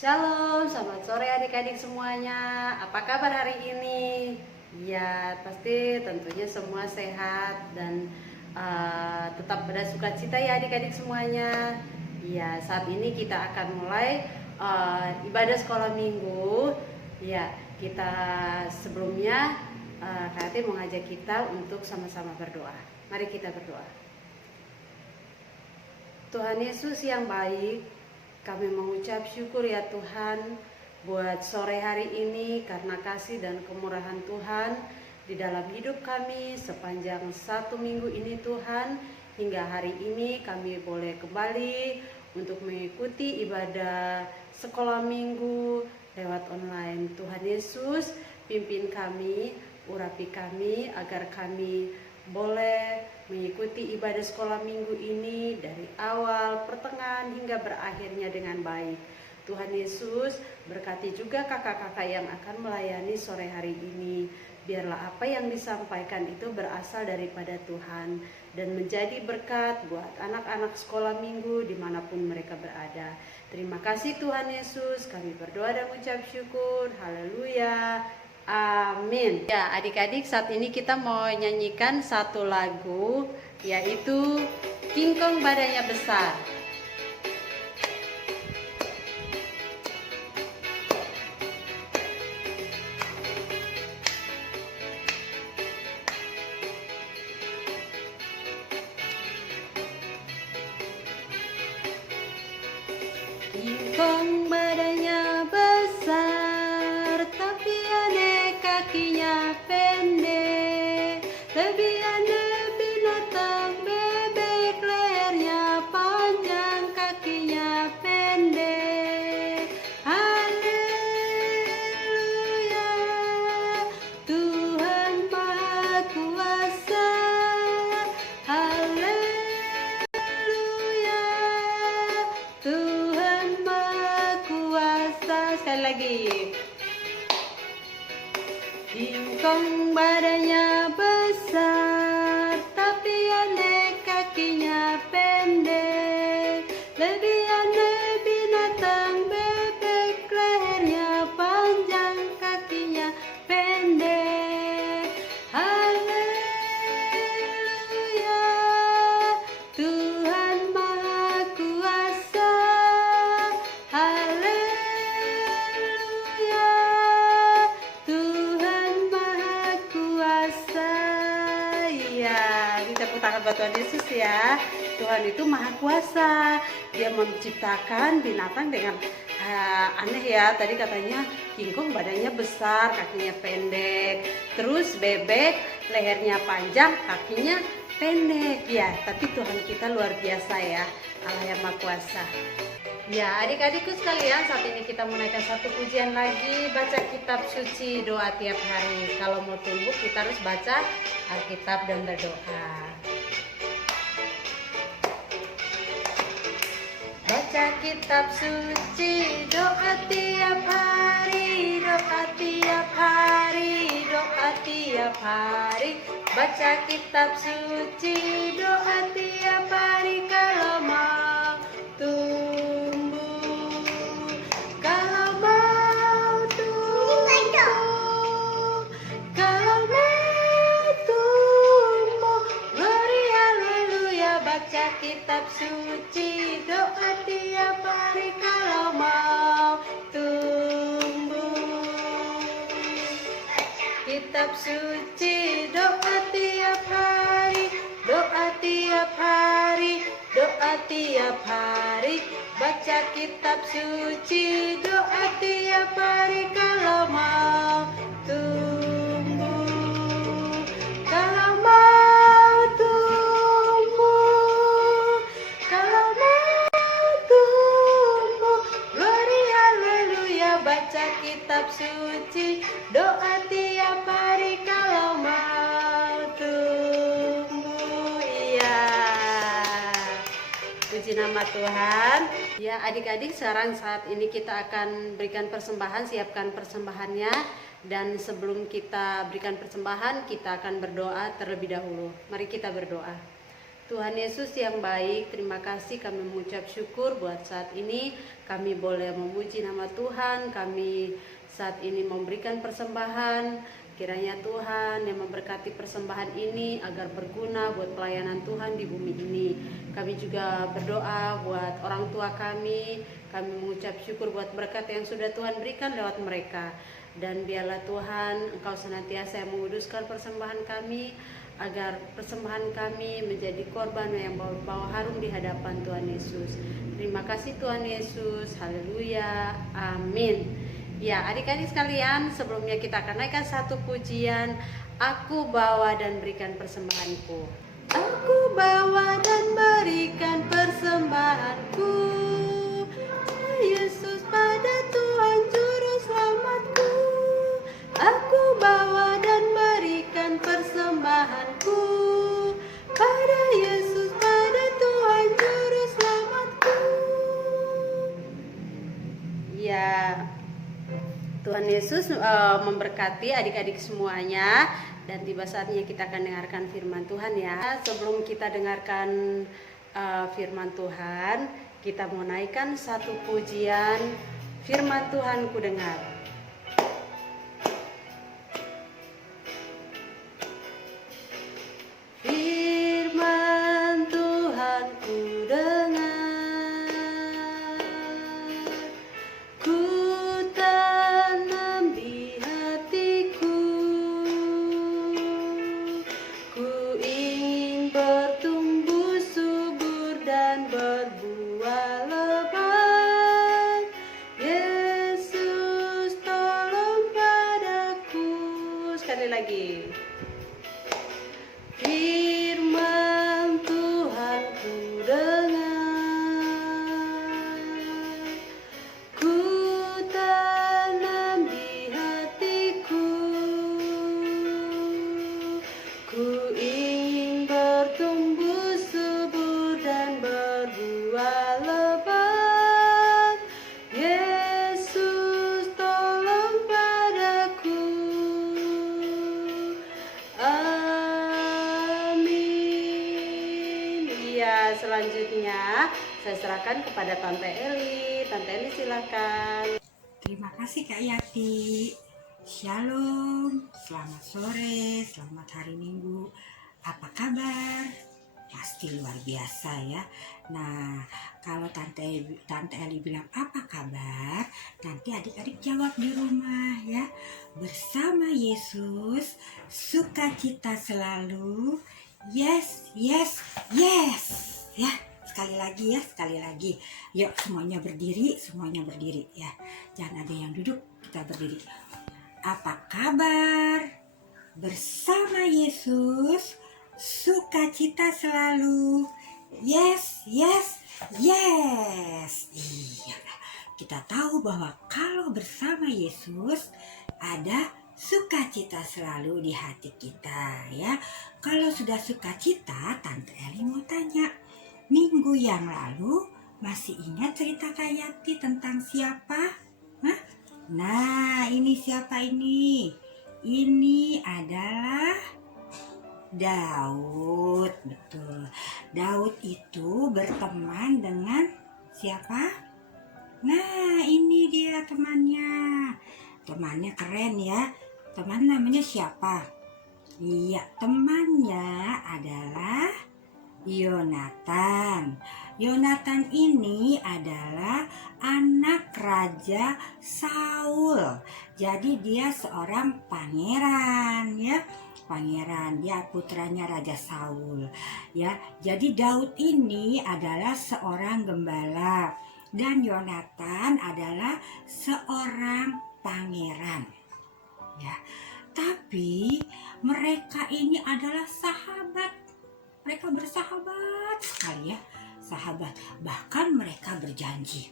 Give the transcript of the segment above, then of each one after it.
Shalom, selamat sore adik-adik semuanya. Apa kabar hari ini? Ya, pasti tentunya semua sehat dan tetap bersuka cita ya adik-adik semuanya. Ya, saat ini kita akan mulai ibadah sekolah minggu. Ya, kita sebelumnya Kak Ati mengajak kita untuk sama-sama berdoa. Mari kita berdoa. Tuhan Yesus yang baik, kami mengucap syukur ya Tuhan buat sore hari ini karena kasih dan kemurahan Tuhan di dalam hidup kami sepanjang satu minggu ini Tuhan. Hingga hari ini kami boleh kembali untuk mengikuti ibadah sekolah minggu lewat online. Tuhan Yesus pimpin kami, urapi kami agar kami boleh mengikuti ibadah sekolah minggu ini dari awal, pertengahan hingga berakhirnya dengan baik. Tuhan Yesus berkati juga kakak-kakak yang akan melayani sore hari ini. Biarlah apa yang disampaikan itu berasal daripada Tuhan dan menjadi berkat buat anak-anak sekolah minggu dimanapun mereka berada. Terima kasih Tuhan Yesus, kami berdoa dan mengucap syukur. Haleluya. Amin. Ya, adik-adik, saat ini kita mau nyanyikan satu lagu, yaitu King Kong Badannya Besar. King Kong badannya besar, tapi aneh kakinya pendek. Lebih aneh binatang bebek, lehernya panjang, kakinya pendek. Haleluya, Tuhan Maha Kuasa. Haleluya, Tuhan Maha Kuasa. Sekali lagi. King Kong badannya besar, tapi aneh kakinya pendek. Lebih aneh binatang bebek, lehernya panjang, kakinya pendek. Haleluya, Tuhan Maha Kuasa. Haleluya, Tuhan Maha Kuasa. Iya, kita tepuk tangan buat Tuhan Yesus ya. Tuhan itu Maha Kuasa. Dia menciptakan binatang dengan aneh ya. Tadi katanya King Kong badannya besar, kakinya pendek. Terus bebek lehernya panjang, kakinya pendek. Ya, tapi Tuhan kita luar biasa ya. Allah yang Maha Kuasa. Ya, adik-adikku sekalian, saat ini kita menaikkan satu pujian lagi, baca kitab suci, doa tiap hari. Kalau mau tumbuh, kita harus baca Alkitab dan berdoa. Baca kitab suci, doa tiap hari, doa tiap hari, doa tiap hari. Baca kitab suci, doa tiap hari kalau mau tumbuh. Kalau mau tumbuh, kalau mau tumbuh, glory haleluya. Baca kitab suci, doa tiap hari kalau mau tumbuh. Kitab suci, doa tiap hari, doa tiap hari, doa tiap hari. Baca kitab suci, doa tiap hari kalau mau tumbuh. Kalau mau tumbuh, kalau mau tumbuh, glory haleluya. Baca kitab suci, doa tiap hari kalau mau tumbuh. Iya, puji nama Tuhan. Ya, adik-adik, sekarang saat ini kita akan berikan persembahan, siapkan persembahannya. Dan sebelum kita berikan persembahan, kita akan berdoa terlebih dahulu. Mari kita berdoa. Tuhan Yesus yang baik, terima kasih kami mengucap syukur buat saat ini kami boleh memuji nama Tuhan, kami saat ini memberikan persembahan. Kiranya Tuhan yang memberkati persembahan ini agar berguna buat pelayanan Tuhan di bumi ini. Kami juga berdoa buat orang tua kami mengucap syukur buat berkat yang sudah Tuhan berikan lewat mereka. Dan biarlah Tuhan Engkau senantiasa yang menguduskan persembahan kami, agar persembahan kami menjadi korban yang bawa harum di hadapan Tuhan Yesus. Terima kasih Tuhan Yesus, haleluya, amin. Ya, adik-adik sekalian, sebelumnya kita akan naikkan satu pujian. Aku bawa dan berikan persembahanku. Aku bawa dan berikan persembahanku, Yesus pada Tuhan Juru Selamatku. Aku bawa dan berikan persembahanku pada Yesus, pada Tuhan Juru Selamatku. Ya, Tuhan Yesus memberkati adik-adik semuanya. Dan tiba saatnya kita akan dengarkan firman Tuhan ya. Sebelum kita dengarkan firman Tuhan, kita mau naikkan satu pujian, firman Tuhan ku dengar. Firman Tuhan ku dengar, ku tanam di hatiku, ku ingin bertumbuh subur dan berbuah lebat. Yesus tolong padaku. Sekali lagi. Firman Tuhan ku dengar, ku tanam di hatiku, ku ingin bertumbuh subur dan berbuah lebat. Yesus tolong padaku. Selanjutnya saya serahkan kepada Tante Eli. Tante Eli silakan. Terima kasih Kak Yati. Shalom, selamat sore, selamat hari Minggu. Apa kabar? Pasti luar biasa ya. Nah, kalau Tante Eli bilang apa kabar, nanti adik-adik jawab di rumah ya. Bersama Yesus, sukacita selalu. Yes, yes, yes. Ya, sekali lagi ya, sekali lagi. Yuk semuanya berdiri ya. Jangan ada yang duduk, kita berdiri. Apa kabar? Bersama Yesus, sukacita selalu. Yes, yes, yes. Iya, kita tahu bahwa kalau bersama Yesus ada sukacita selalu di hati kita ya. Kalau sudah sukacita, Tante Eli mau tanya, minggu yang lalu masih ingat cerita Kak Yati tentang siapa? Hah? Nah, ini siapa ini? Ini adalah Daud, betul. Daud itu berteman dengan siapa? Nah, ini dia temannya. Temannya keren ya. Teman namanya siapa? Iya, temannya adalah Yonatan. Yonatan ini adalah anak Raja Saul. Jadi dia seorang pangeran ya. Pangeran, dia putranya Raja Saul ya. Jadi Daud ini adalah seorang gembala dan Yonatan adalah seorang pangeran ya. Tapi mereka ini adalah sahabat. Mereka bersahabat sekali ya, sahabat. Bahkan mereka berjanji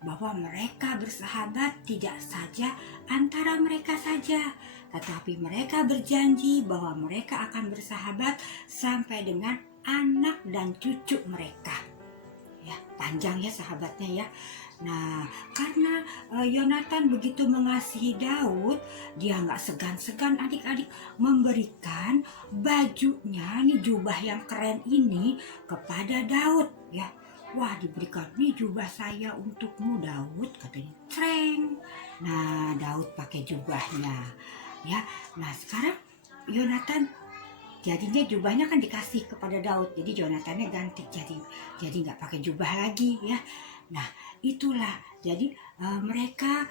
bahwa mereka bersahabat tidak saja antara mereka saja, tetapi mereka berjanji bahwa mereka akan bersahabat sampai dengan anak dan cucu mereka ya, panjang ya sahabatnya ya. Nah, karena Yonatan begitu mengasihi Daud, dia nggak segan-segan adik-adik memberikan bajunya, nih jubah yang keren ini kepada Daud ya. Wah, diberikan nih jubah saya untukmu Daud, katanya. Treng. Nah, Daud pakai jubahnya ya. Nah, sekarang Yonatan jadinya jubahnya kan dikasih kepada Daud, jadi Yonatannya ganti, jadi nggak pakai jubah lagi ya. Nah, itulah jadi mereka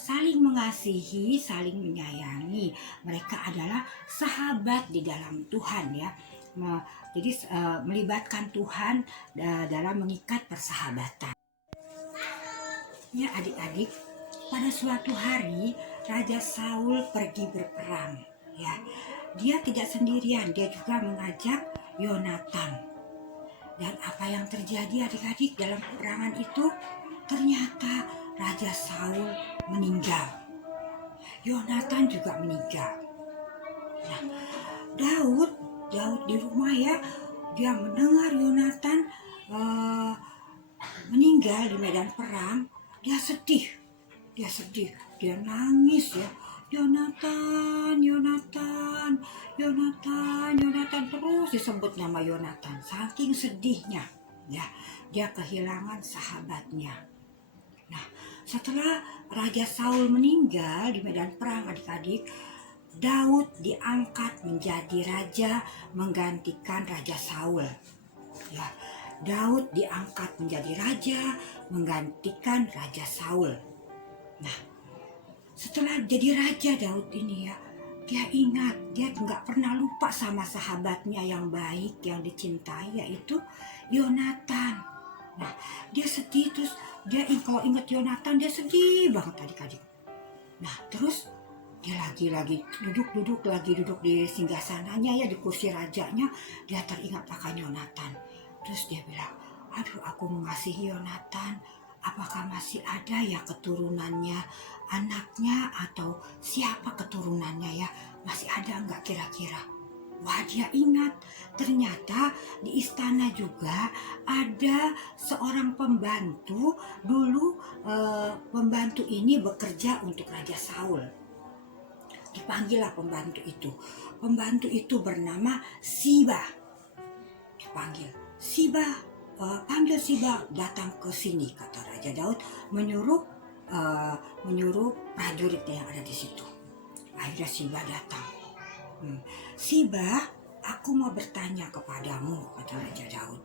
saling mengasihi, saling menyayangi. Mereka adalah sahabat di dalam Tuhan ya. Jadi melibatkan Tuhan dalam mengikat persahabatan. Ya adik-adik, pada suatu hari Raja Saul pergi berperang ya. Dia tidak sendirian, dia juga mengajak Yonatan. Dan apa yang terjadi adik-adik dalam peperangan itu? Ternyata Raja Saul meninggal. Yonatan juga meninggal. Nah, Daud di rumah ya, dia mendengar Yonatan meninggal di medan perang, dia sedih, dia nangis ya. Yonatan terus disebut nama Yonatan, saking sedihnya ya, dia kehilangan sahabatnya. Nah, setelah Raja Saul meninggal di medan perang adik-adik, Daud diangkat menjadi raja menggantikan Raja Saul ya. Daud diangkat menjadi raja menggantikan Raja Saul. Nah, setelah jadi raja Daud ini ya, dia ingat, dia nggak pernah lupa sama sahabatnya yang baik, yang dicintai, yaitu Yonatan. Nah, dia sedih, terus dia kalau ingat Yonatan dia sedih banget adik-adik. Nah, terus dia lagi duduk di singgasananya ya, di kursi rajanya, dia teringat akan Yonatan. Terus dia bilang, aduh aku mengasihi Yonatan, apakah masih ada ya keturunannya, anaknya atau siapa keturunannya ya, masih ada nggak kira-kira? Wah, dia ingat ternyata di istana juga ada seorang pembantu. Dulu pembantu ini bekerja untuk Raja Saul. Dipanggillah pembantu itu. Pembantu itu bernama Siba. Dipanggil, Siba, panggil Siba datang ke sini, kata Raja Daud, menyuruh prajuritnya yang ada di situ. Akhirnya Siba datang. Siba, aku mau bertanya kepadamu, kata Raja Daud.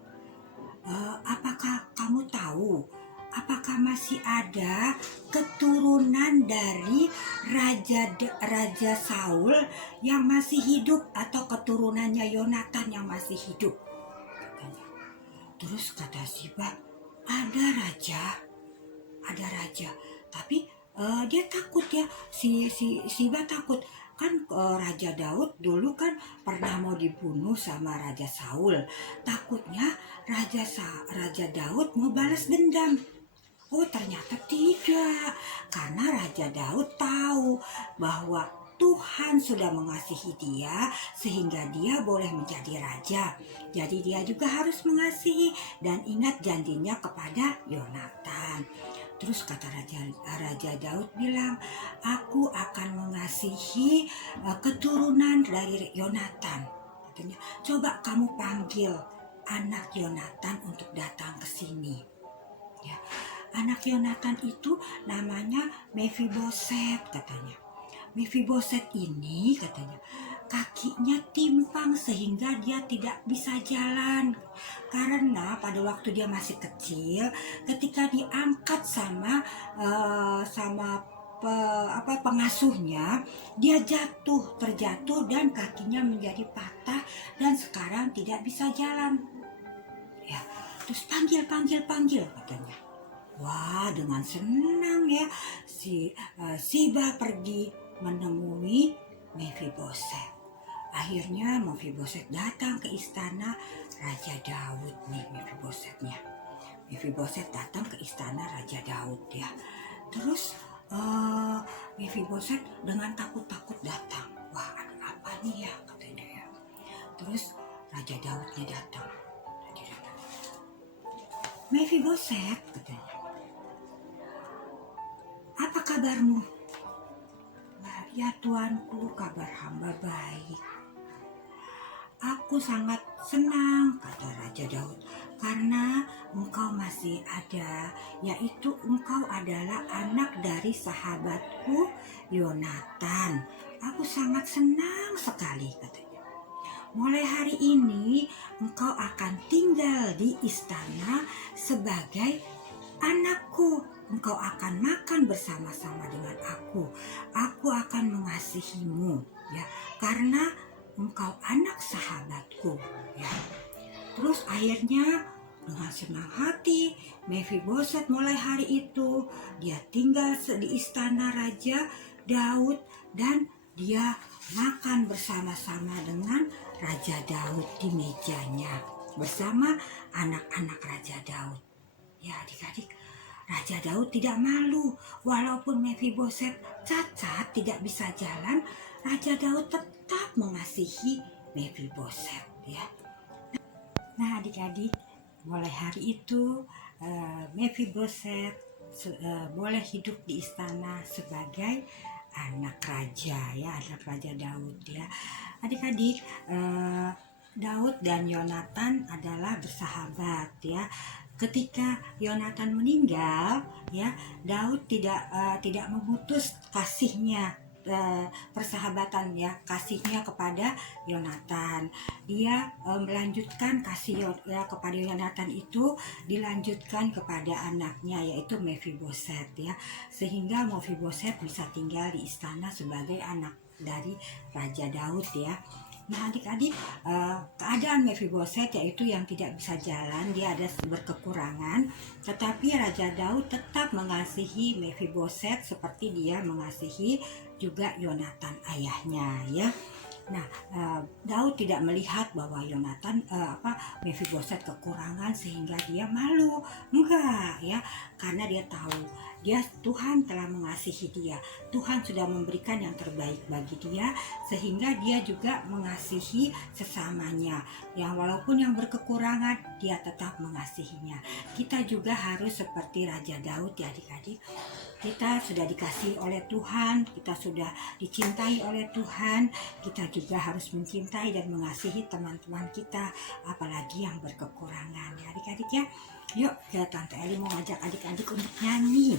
Apakah kamu tahu, apakah masih ada keturunan dari Raja Saul yang masih hidup, atau keturunannya Yonatan yang masih hidup? Katanya. Terus kata Siba, ada raja, tapi dia takut ya, Siba takut. Kan Raja Daud dulu kan pernah mau dibunuh sama Raja Saul. Takutnya Raja Daud mau balas dendam. Oh, ternyata tidak. Karena Raja Daud tahu bahwa Tuhan sudah mengasihi dia sehingga dia boleh menjadi raja. Jadi dia juga harus mengasihi dan ingat janjinya kepada Yonatan. Terus kata Raja Daud bilang, aku akan mengasihi keturunan dari Yonatan. Katanya, coba kamu panggil anak Yonatan untuk datang ke sini. Ya, anak Yonatan itu namanya Mephiboset katanya. Mephiboset ini katanya kakinya timpang sehingga dia tidak bisa jalan, karena pada waktu dia masih kecil, ketika diangkat sama pengasuhnya, dia terjatuh dan kakinya menjadi patah dan sekarang tidak bisa jalan. Ya, terus panggil katanya. Wah, dengan senang ya Siba pergi menemui Mephiboset. Akhirnya Mephiboset datang ke istana Raja Daud nih. Mephiboset datang ke istana Raja Daud ya. Terus Mephiboset dengan takut datang. Wah, ada apa nih ya katanya ya. Terus Raja Daudnya datang. Mephiboset, katanya, apa kabarmu? Ya tuanku, kabar hamba baik. Aku sangat senang, kata Raja Daud, karena engkau masih ada, yaitu engkau adalah anak dari sahabatku Yonatan. Aku sangat senang sekali, katanya. Mulai hari ini engkau akan tinggal di istana sebagai anakku. Engkau akan makan bersama-sama dengan aku. Aku akan mengasihimu, ya, karena engkau anak sahabatku, ya. Terus akhirnya dengan senang hati Mephiboset mulai hari itu dia tinggal di istana Raja Daud, dan dia makan bersama-sama dengan Raja Daud di mejanya bersama anak-anak Raja Daud. Ya adik-adik, Raja Daud tidak malu. Walaupun Mephiboset cacat, tidak bisa jalan, Raja Daud tetap mengasihi Mephiboset, ya. Nah adik-adik, mulai hari itu Mephiboset boleh hidup di istana sebagai anak raja, ya, anak Raja Daud, ya. Adik-adik, Daud dan Yonatan adalah bersahabat, ya. Ketika Yonatan meninggal, ya, Daud tidak memutus kasihnya, persahabatan, ya, kasihnya kepada Yonatan. Dia melanjutkan kasih kepada Yonatan itu dilanjutkan kepada anaknya, yaitu Mephiboset, ya, sehingga Mephiboset bisa tinggal di istana sebagai anak dari Raja Daud, ya. Nah adik-adik, keadaan Mephiboset yaitu yang tidak bisa jalan, dia ada berkekurangan, tetapi Raja Daud tetap mengasihi Mephiboset seperti dia mengasihi juga Yonatan ayahnya, ya. Nah, Daud tidak melihat bahwa Mephiboset kekurangan sehingga dia malu, enggak, ya, karena dia tahu Tuhan telah mengasihi dia. Tuhan sudah memberikan yang terbaik bagi dia, sehingga dia juga mengasihi sesamanya. Yang walaupun yang berkekurangan, dia tetap mengasihinya. Kita juga harus seperti Raja Daud, ya adik-adik. Kita sudah dikasihi oleh Tuhan, kita sudah dicintai oleh Tuhan, kita juga harus mencintai dan mengasihi teman-teman kita, apalagi yang berkekurangan, ya adik-adik, ya. Yuk, ya, Tante Eli mau ngajak adik-adik untuk nyanyi.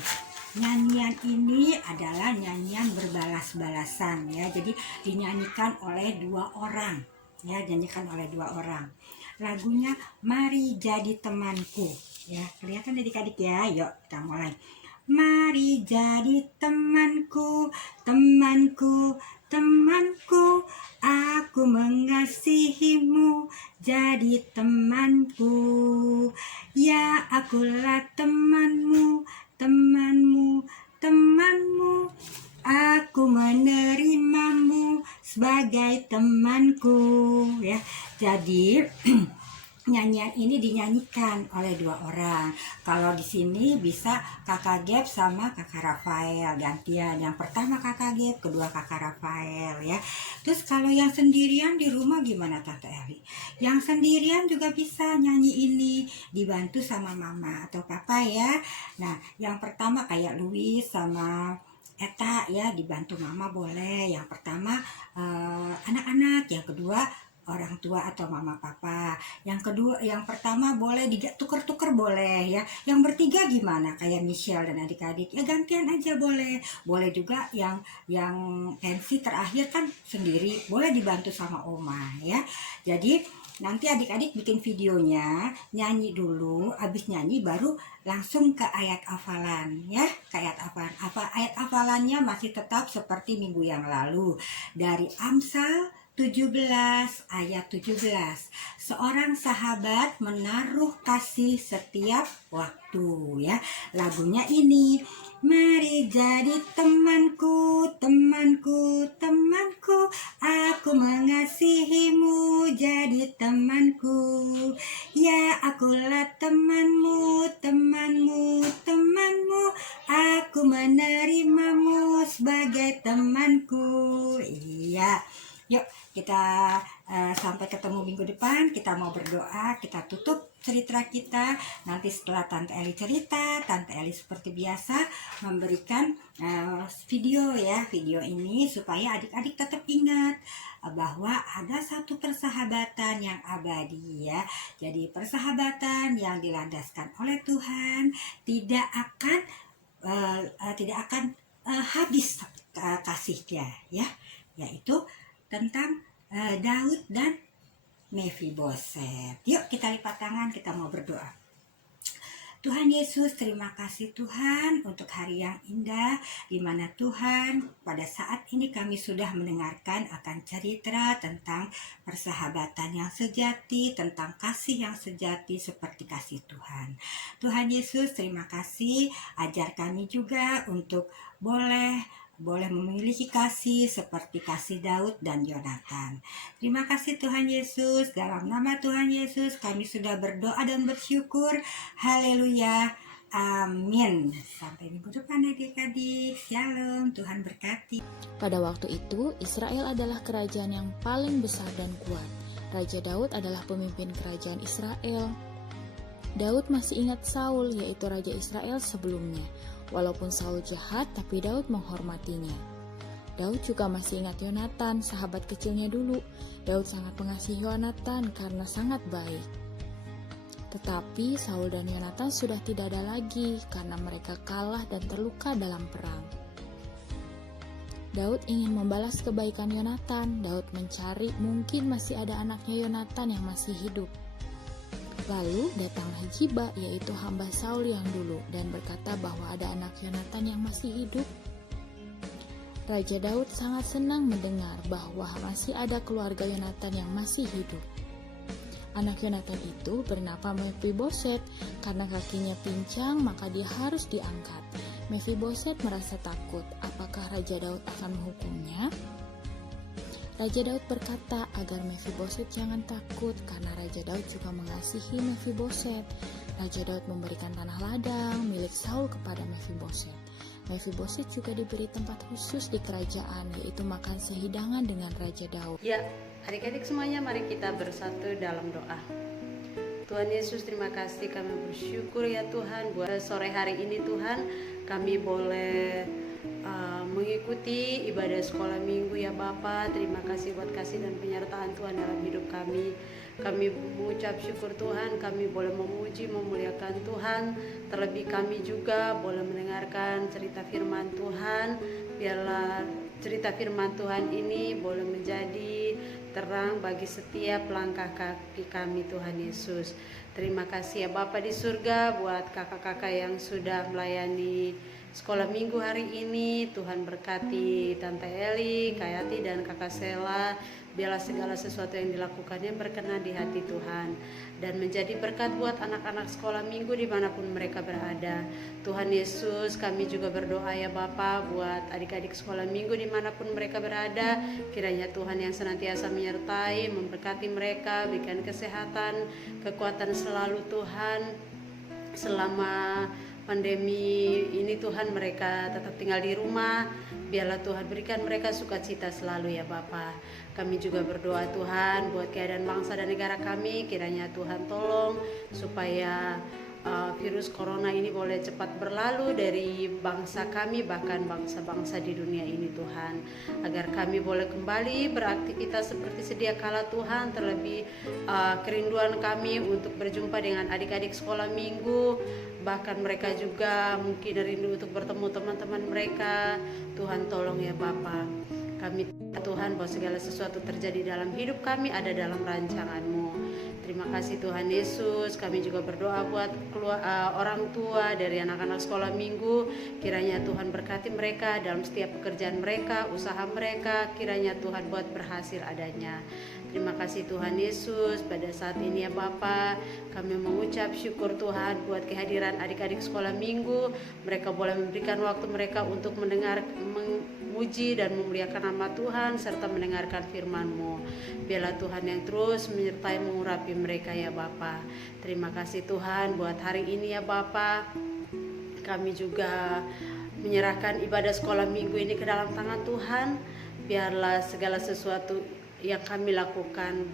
Nyanyian ini adalah nyanyian berbalas-balasan, ya. Jadi dinyanyikan oleh dua orang, ya, dinyanyikan oleh dua orang. Lagunya Mari Jadi Temanku, ya. Kelihatan adik-adik, ya. Yuk, kita mulai. Mari jadi temanku, temanku, temanku, aku mengasihimu, jadi temanku. Ya, akulah temanmu, temanmu, temanmu, aku menerimamu sebagai temanku, ya. Jadi nyanyian ini dinyanyikan oleh dua orang. Kalau di sini bisa kakak Gap sama kakak Rafael gantian. Yang pertama kakak Gap, kedua kakak Rafael, ya. Terus kalau yang sendirian di rumah gimana Tante Eli? Yang sendirian juga bisa nyanyi ini, dibantu sama mama atau papa, ya. Nah, yang pertama kayak Louis sama Eta, ya, dibantu mama boleh. Yang pertama anak-anak, yang kedua orang tua atau mama papa. Yang pertama boleh tuker-tuker boleh, ya. Yang bertiga gimana? Kayak Michelle dan adik-adik, ya gantian aja boleh. Boleh juga yang pensi terakhir kan sendiri, boleh dibantu sama oma, ya. Jadi nanti adik-adik bikin videonya, nyanyi dulu, habis nyanyi baru langsung ke ayat hafalan, ya. Ke ayat hafalan. Ayat hafalannya masih tetap seperti minggu yang lalu, dari Amsal 17 ayat 17. Seorang sahabat menaruh kasih setiap waktu, ya. Lagunya ini. Mari jadi temanku, temanku, temanku, aku mengasihimu, jadi temanku. Ya, akulah temanmu, temanmu, temanmu, aku menerimamu sebagai temanku. Iya. Yuk kita sampai ketemu minggu depan. Kita mau berdoa, kita tutup cerita kita. Nanti setelah Tante Eli cerita, Tante Eli seperti biasa memberikan video ini supaya adik-adik tetap ingat bahwa ada satu persahabatan yang abadi ya. Jadi persahabatan yang dilandaskan oleh Tuhan tidak akan habis kasihnya ya, yaitu tentang Daud dan Mephiboset. Yuk kita lipat tangan, kita mau berdoa. Tuhan Yesus, terima kasih Tuhan untuk hari yang indah di mana Tuhan pada saat ini kami sudah mendengarkan akan cerita tentang persahabatan yang sejati, tentang kasih yang sejati seperti kasih Tuhan. Tuhan Yesus, terima kasih, ajar kami juga untuk boleh memiliki kasih seperti kasih Daud dan Yonatan. Terima kasih Tuhan Yesus, dalam nama Tuhan Yesus kami sudah berdoa dan bersyukur. Haleluya, amin. Sampai minggu depan adik-adik. Shalom, Tuhan berkati. Pada waktu itu, Israel adalah kerajaan yang paling besar dan kuat. Raja Daud adalah pemimpin kerajaan Israel. Daud masih ingat Saul, yaitu raja Israel sebelumnya. Walaupun Saul jahat, tapi Daud menghormatinya. Daud juga masih ingat Yonatan, sahabat kecilnya dulu. Daud sangat mengasihi Yonatan karena sangat baik. Tetapi Saul dan Yonatan sudah tidak ada lagi karena mereka kalah dan terluka dalam perang. Daud ingin membalas kebaikan Yonatan. Daud mencari mungkin masih ada anaknya Yonatan yang masih hidup. Lalu datanglah Ziba, yaitu hamba Saul yang dulu, dan berkata bahwa ada anak Yonatan yang masih hidup. Raja Daud sangat senang mendengar bahwa masih ada keluarga Yonatan yang masih hidup. Anak Yonatan itu bernama Mephiboset. Karena kakinya pincang, maka dia harus diangkat. Mephiboset merasa takut, apakah Raja Daud akan menghukumnya? Raja Daud berkata agar Mephiboset jangan takut karena Raja Daud juga mengasihi Mephiboset. Raja Daud memberikan tanah ladang milik Saul kepada Mephiboset. Mephiboset juga diberi tempat khusus di kerajaan, yaitu makan sehidangan dengan Raja Daud. Ya, adik-adik semuanya, mari kita bersatu dalam doa. Tuhan Yesus, terima kasih, kami bersyukur ya Tuhan buat sore hari ini Tuhan kami boleh mengikuti ibadah sekolah minggu ya Bapa. Terima kasih buat kasih dan penyertaan Tuhan dalam hidup kami. Kami mengucap syukur Tuhan, kami boleh memuji, memuliakan Tuhan. Terlebih kami juga boleh mendengarkan cerita firman Tuhan. Biarlah cerita firman Tuhan ini boleh menjadi terang bagi setiap langkah kaki kami Tuhan Yesus. Terima kasih ya Bapa di surga buat kakak-kakak yang sudah melayani sekolah minggu hari ini. Tuhan berkati Tante Eli, Kak Yati dan Kakak Sela. Biarlah segala sesuatu yang dilakukannya berkenan di hati Tuhan dan menjadi berkat buat anak-anak sekolah minggu dimanapun mereka berada. Tuhan Yesus, kami juga berdoa ya Bapa buat adik-adik sekolah minggu dimanapun mereka berada. Kiranya Tuhan yang senantiasa menyertai, memberkati mereka, berikan kesehatan, kekuatan selalu Tuhan selama pandemi ini. Tuhan, mereka tetap tinggal di rumah. Biarlah Tuhan berikan mereka sukacita selalu ya Bapa. Kami juga berdoa Tuhan buat keadaan bangsa dan negara kami. Kiranya Tuhan tolong supaya virus corona ini boleh cepat berlalu dari bangsa kami, bahkan bangsa-bangsa di dunia ini Tuhan, agar kami boleh kembali beraktivitas seperti sedia kala Tuhan. Terlebih kerinduan kami untuk berjumpa dengan adik-adik sekolah minggu, bahkan mereka juga mungkin rindu untuk bertemu teman-teman mereka. Tuhan tolong ya Bapa. Kami Tuhan bahwa segala sesuatu terjadi dalam hidup kami ada dalam rancangan-Mu. Terima kasih Tuhan Yesus. Kami juga berdoa buat orang tua dari anak-anak sekolah minggu. Kiranya Tuhan berkati mereka dalam setiap pekerjaan mereka, usaha mereka. Kiranya Tuhan buat berhasil adanya. Terima kasih Tuhan Yesus. Pada saat ini ya Bapa, kami mengucap syukur Tuhan buat kehadiran adik-adik sekolah minggu. Mereka boleh memberikan waktu mereka untuk mendengar, memuji dan memuliakan nama Tuhan serta mendengarkan firman-Mu. Biarlah Tuhan yang terus menyertai mengurapi mereka ya Bapa. Terima kasih Tuhan buat hari ini ya Bapa. Kami juga menyerahkan ibadah sekolah minggu ini ke dalam tangan Tuhan. Biarlah segala sesuatu yang kami lakukan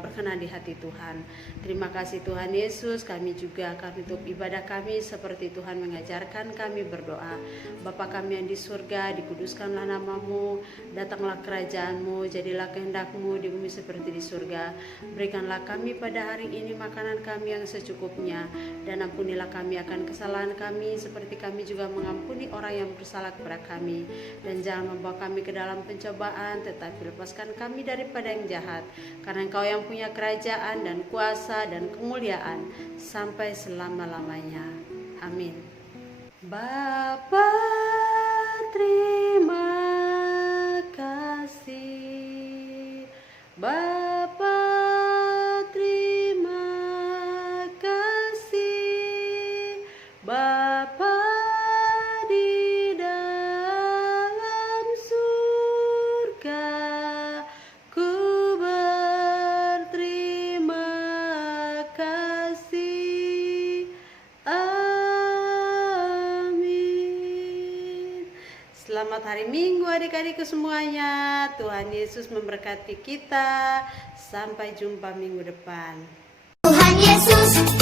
berkenan di hati Tuhan. Terima kasih Tuhan Yesus, kami juga akan tutup ibadah kami seperti Tuhan mengajarkan kami berdoa. Bapa kami yang di surga, dikuduskanlah namamu, datanglah kerajaanmu, jadilah kehendakmu di bumi seperti di surga. Berikanlah kami pada hari ini makanan kami yang secukupnya, dan ampunilah kami akan kesalahan kami seperti kami juga mengampuni orang yang bersalah kepada kami. Dan jangan membawa kami ke dalam pencobaan, tetapi lepaskan kami daripada yang jahat, karena Engkau yang punya kerajaan dan kuasa dan kemuliaan sampai selama-lamanya. Amin. Bapa, terima kasih. Bapa, terima kasih. Bapa di dalam surga, ku berterima kasih. Amin. Selamat hari Minggu adik-adikku semuanya. Tuhan Yesus memberkati kita. Sampai jumpa minggu depan. Tuhan Yesus